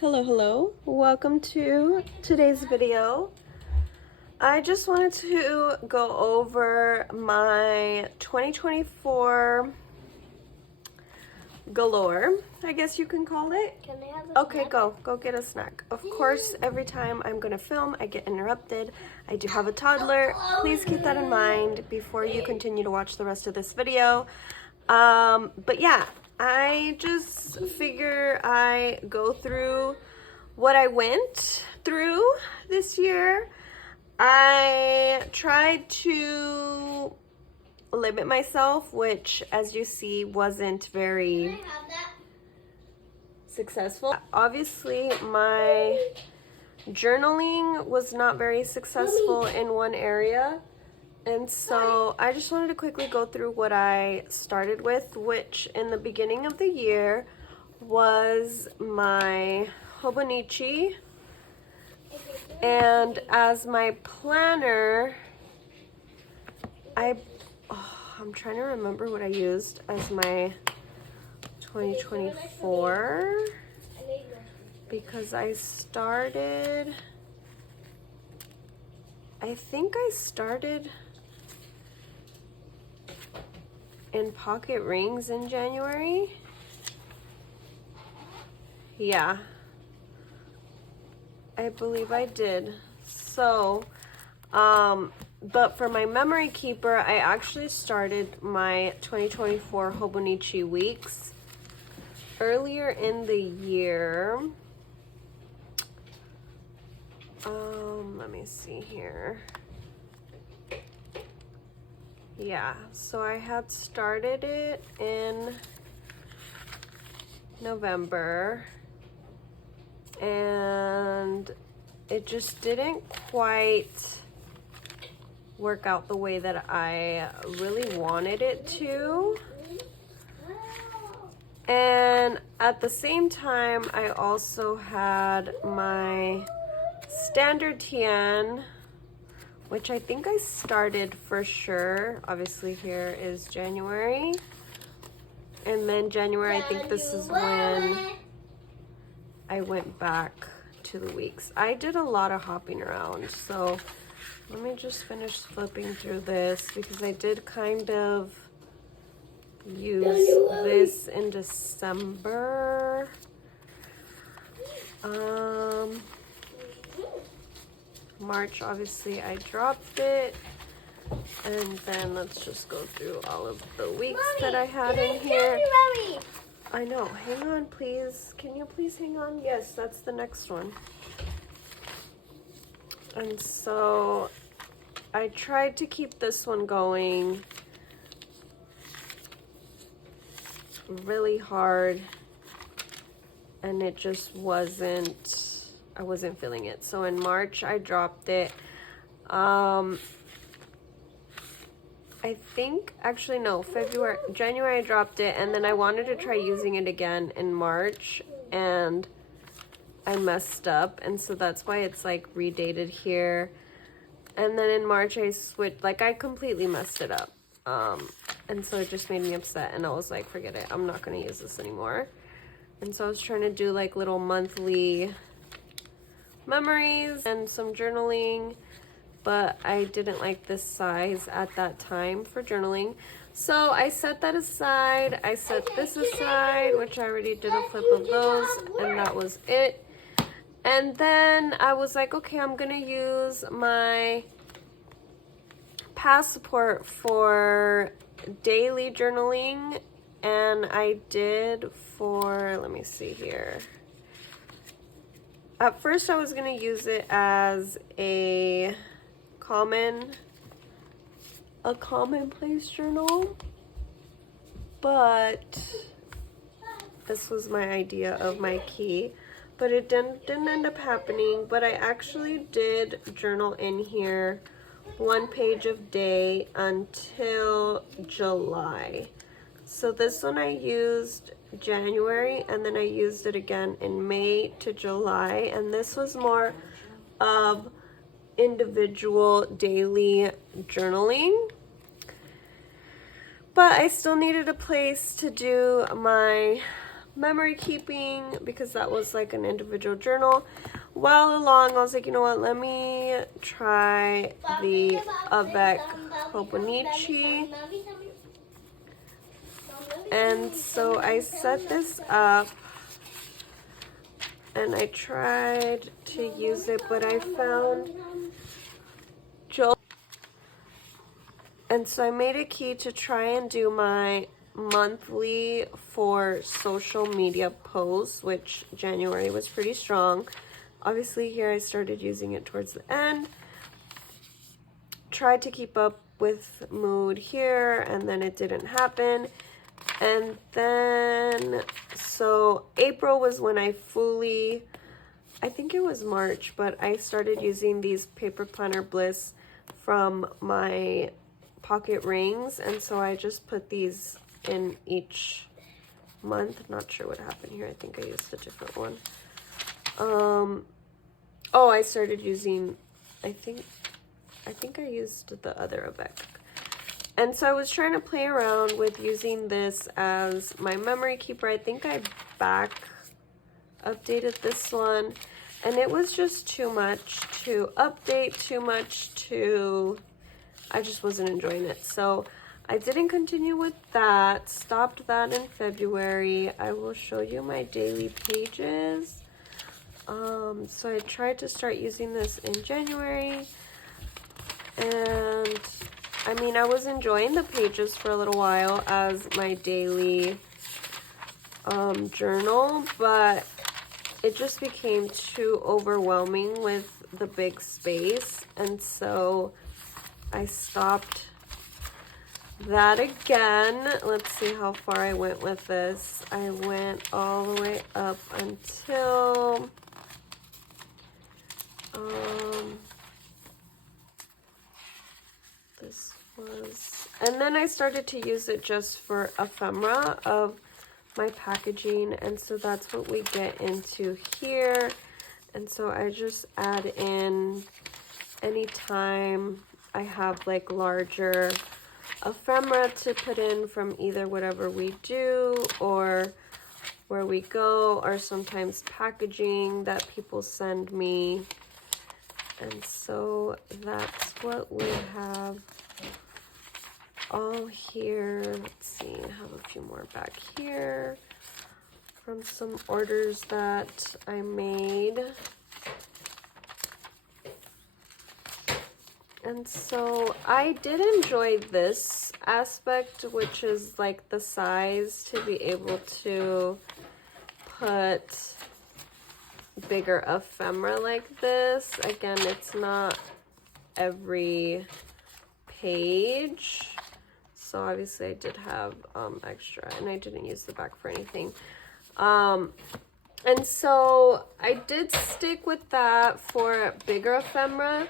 Hello, welcome to today's video. I just wanted to go over my 2024 galore, I guess you can call it. Can I have a Okay, snack? go get a snack. Of course, every time I'm gonna film, I get interrupted. I do have a toddler. Please keep that in mind before you continue to watch the rest of this video. But yeah, I just figure I go through what I went through this year. I tried to limit myself, which, as you see, wasn't very Can I have that? successful. Obviously, my journaling was not very successful in one area. And so I just wanted to quickly go through what I started with, which in the beginning of the year was my Hobonichi. And as my planner, I'm trying to remember what I used as my 2024, because I think I started in pocket rings in January. Yeah, I believe I did. So, but for my memory keeper, I actually started my 2024 Hobonichi weeks earlier in the year. Let me see here. Yeah, so I had started it in November, and it just didn't quite work out the way that I really wanted it to. And at the same time, I also had my standard TN, which I think I started for sure. Obviously here is January. And then January, I think this is when I went back to the weeks. I did a lot of hopping around, so let me just finish flipping through this, because I did kind of use this in December. March, obviously I dropped it. And then let's just go through all of the weeks that I had in here. I know, hang on please. Can you please hang on? Yes, that's the next one. And so I tried to keep this one going really hard, and it just wasn't, I wasn't feeling it. So in March I dropped it. I think, actually no, January I dropped it, and then I wanted to try using it again in March, and I messed up, and so that's why it's like redated here. And then in March I switched, like I completely messed it up. And so it just made me upset, and I was like, forget it, I'm not gonna use this anymore. And so I was trying to do like little monthly memories and some journaling, but I didn't like this size at that time for journaling. So I set that aside. I set this aside, which I already did a flip of those, and that was it. And then I was like, okay, I'm gonna use my passport for daily journaling, and I did for, let me see here. At first I was gonna use it as a commonplace journal, but this was my idea of my key, but it didn't end up happening. But I actually did journal in here 1 page a day until July. So this one I used January, and then I used it again in May to July, and this was more of individual daily journaling. But I still needed a place to do my memory keeping because that was like an individual journal. While along, I was like, you know what, let me try the Avec Hobonichi. And so I set this up and I tried to use it, but I found Joel. And so I made a key to try and do my monthly for social media posts, which January was pretty strong. Obviously here I started using it towards the end. Tried to keep up with mood here, and then it didn't happen. And then, so April was when I fully, I think it was March, but I started using these Paper Planner Bliss from my pocket rings. And so I just put these in each month. Not sure what happened here. I think I used a different one. Oh, I started using, I think I used the other Avec. And so I was trying to play around with using this as my memory keeper. I think I back updated this one, and it was just too much to update, too much to, I just wasn't enjoying it. So I didn't continue with that, stopped that in February. I will show you my daily pages. So I tried to start using this in January, and I mean, I was enjoying the pages for a little while as my daily journal, but it just became too overwhelming with the big space, and so I stopped that again. Let's see how far I went with this. I went all the way up until this was, and then I started to use it just for ephemera of my packaging, and so that's what we get into here. And so I just add in anytime I have like larger ephemera to put in from either whatever we do or where we go, or sometimes packaging that people send me. And so that's what we have all here. Let's see, I have a few more back here from some orders that I made. And so I did enjoy this aspect, which is like the size to be able to put bigger ephemera like this. Again, it's not every page, so obviously I did have extra, and I didn't use the back for anything. And so I did stick with that for bigger ephemera,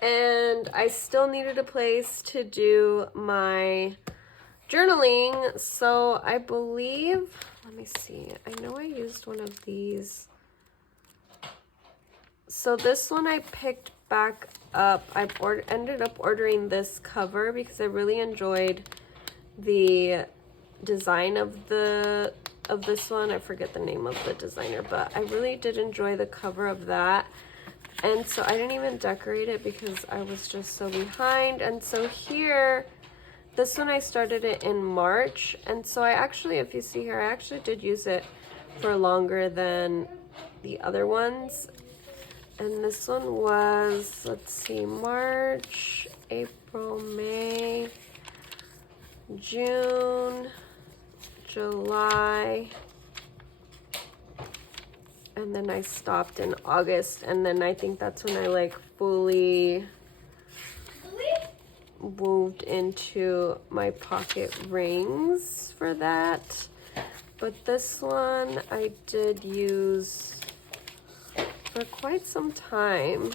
and I still needed a place to do my journaling. So I believe, let me see, I know I used one of these. So this one I picked back up. I ended up ordering this cover because I really enjoyed the design of this one. I forget the name of the designer, but I really did enjoy the cover of that. And so I didn't even decorate it because I was just so behind. And so here, this one I started it in March. And so I actually, if you see here, I actually did use it for longer than the other ones. And this one was, let's see, March, April, May, June, July, and then I stopped in August, and then I think that's when I like fully moved into my pocket rings for that. But this one I did use for quite some time.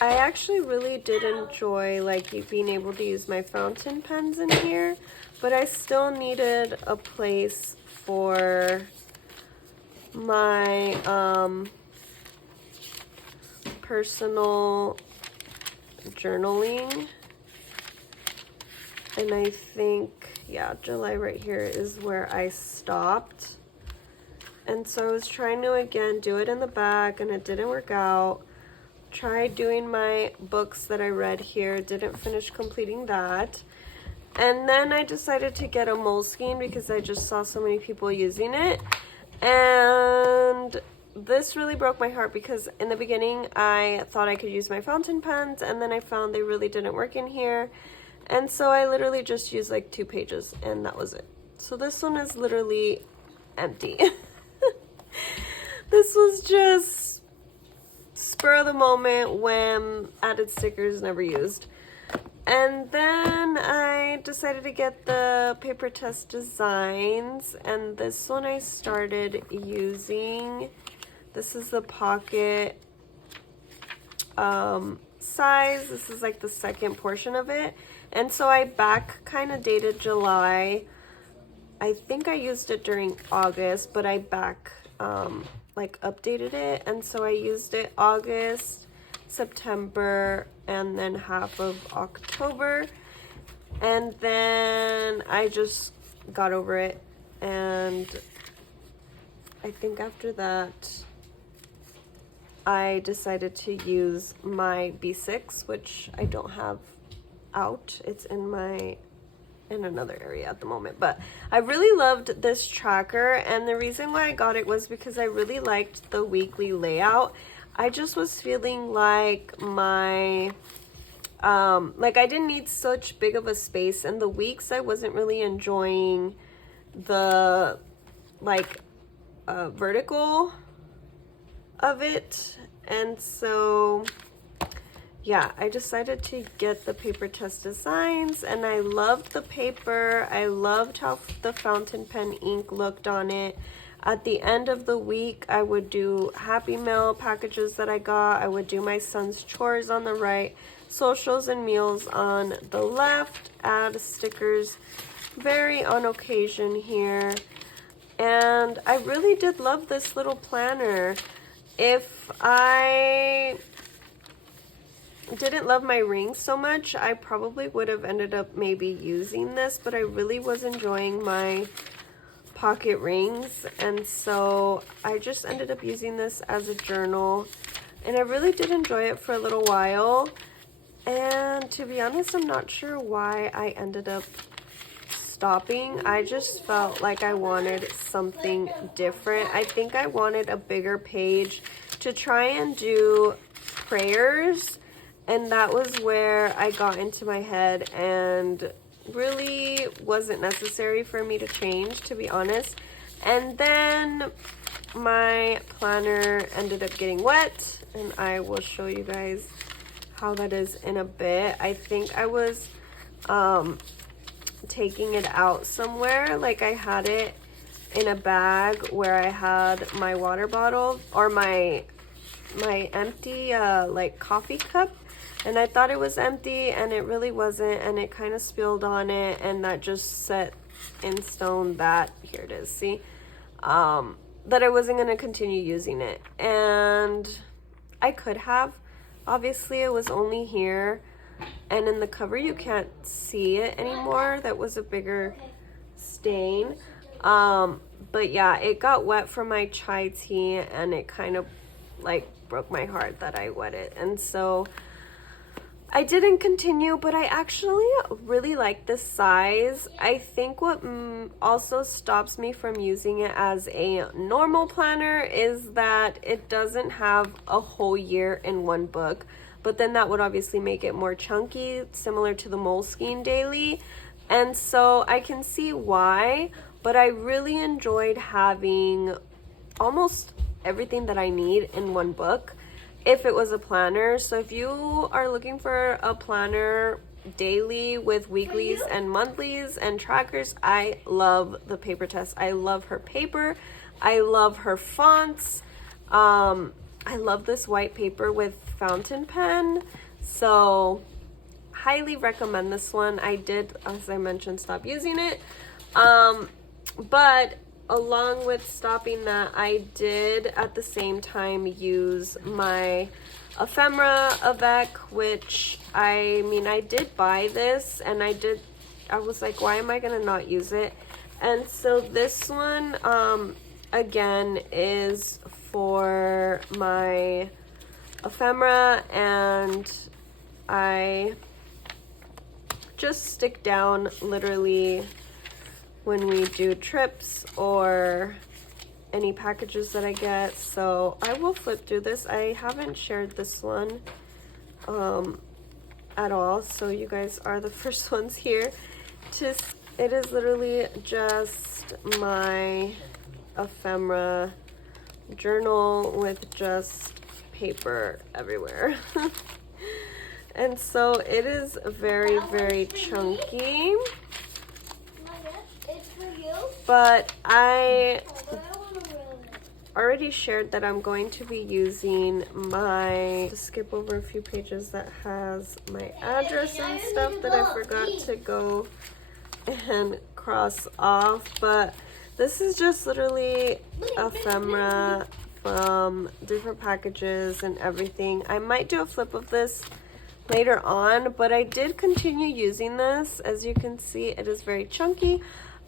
I actually really did enjoy like being able to use my fountain pens in here, but I still needed a place for my personal journaling. And I think, yeah, July right here is where I stopped. And so I was trying to, again, do it in the back, and it didn't work out. Tried doing my books that I read here, didn't finish completing that. And then I decided to get a Moleskine because I just saw so many people using it. And this really broke my heart because in the beginning I thought I could use my fountain pens, and then I found they really didn't work in here. And so I literally just used like 2 pages, and that was it. So this one is literally empty. This was just spur of the moment, when added stickers, never used. And then I decided to get the Paper Test Designs, and this one I started using. This is the pocket size. This is like the second portion of it. And so I back kind of dated July. I think I used it during August, but I back like updated it. And so I used it August, September, and then half of October. And then I just got over it. And I think after that, I decided to use my B6, which I don't have out. It's in another area at the moment. But I really loved this tracker, and the reason why I got it was because I really liked the weekly layout. I just was feeling like my like I didn't need such big of a space, and the weeks I wasn't really enjoying the like vertical of it. And so yeah, I decided to get the Paper Test Designs, and I loved the paper. I loved how the fountain pen ink looked on it. At the end of the week, I would do Happy Mail packages that I got. I would do my son's chores on the right, socials and meals on the left, add stickers very on occasion here. And I really did love this little planner. If I didn't love my rings so much, I probably would have ended up maybe using this, but I really was enjoying my pocket rings, and so I just ended up using this as a journal, and I really did enjoy it for a little while. And to be honest, I'm not sure why I ended up stopping. I just felt like I wanted something different. I think I wanted a bigger page to try and do prayers, and that was where I got into my head, and really wasn't necessary for me to change, to be honest. And then my planner ended up getting wet, and I will show you guys how that is in a bit. I think I was taking it out somewhere, like I had it in a bag where I had my water bottle or my empty like coffee cup, and I thought it was empty, and it really wasn't, and it kind of spilled on it, and that just set in stone that, here it is, see, that I wasn't going to continue using it. And I could have, obviously it was only here, and in the cover you can't see it anymore. That was a bigger stain. But yeah, it got wet from my chai tea, and it kind of like broke my heart that I wet it, and so I didn't continue. But I actually really like this size. I think what also stops me from using it as a normal planner is that it doesn't have a whole year in one book, but then that would obviously make it more chunky, similar to the Moleskine Daily, and so I can see why. But I really enjoyed having almost everything that I need in one book if it was a planner. So if you are looking for a planner daily with weeklies and monthlies and trackers, I love the Paper Test. I love her paper. I love her fonts. I love this white paper with fountain pen. So highly recommend this one. I did, as I mentioned, stop using it. But along with stopping that, I did at the same time use my Ephemera Avec, which I did buy this, and I did I was like, why am I gonna not use it? And so this one, again, is for my ephemera, and I just stick down literally when we do trips or any packages that I get. So I will flip through this. I haven't shared this one at all, so you guys are the first ones here to. It is literally just my ephemera journal with just paper everywhere. And so it is very, very chunky, but I already shared that I'm going to be using my, to skip over a few pages that has my address and stuff that I forgot to go and cross off, but this is just literally ephemera from different packages and everything. I might do a flip of this later on, but I did continue using this. As you can see, it is very chunky,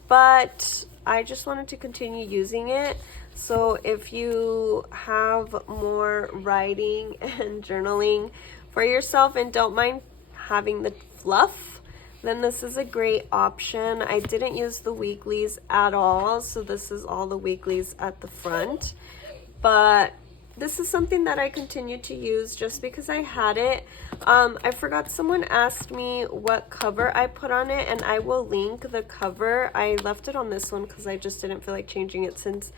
but I just wanted to continue using it. So if you have more writing and journaling for yourself and don't mind having the fluff, then this is a great option. I didn't use the weeklies at all, so this is all the weeklies at the front. But this is something that I continue to use just because I had it. I forgot, someone asked me what cover I put on it, and I will link the cover. I left it on this one because I just didn't feel like changing it since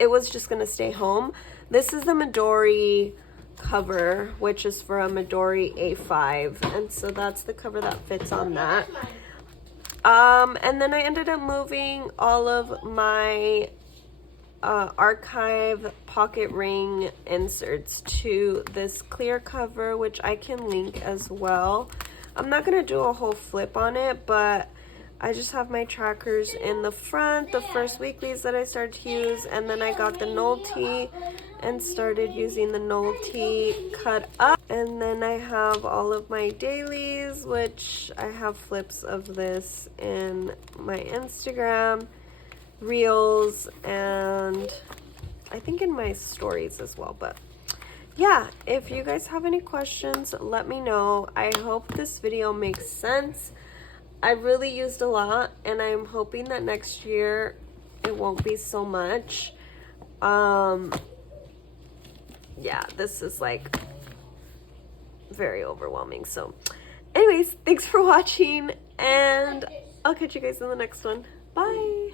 it was just gonna stay home. This is the Midori cover, which is for a Midori A5, and so that's the cover that fits on that. And then I ended up moving all of my archive pocket ring inserts to this clear cover, which I can link as well. I'm not gonna do a whole flip on it, but I just have my trackers in the front, the first weeklies that I started to use, and then I got the Nolte and started using the Nolte cut up. And then I have all of my dailies, which I have flips of this in my Instagram reels, and I think in my stories as well. But yeah, if you guys have any questions, let me know. I hope this video makes sense. I really used a lot, and I'm hoping that next year it won't be so much. Yeah, this is like very overwhelming. So anyways, thanks for watching, and I'll catch you guys in the next one. Bye.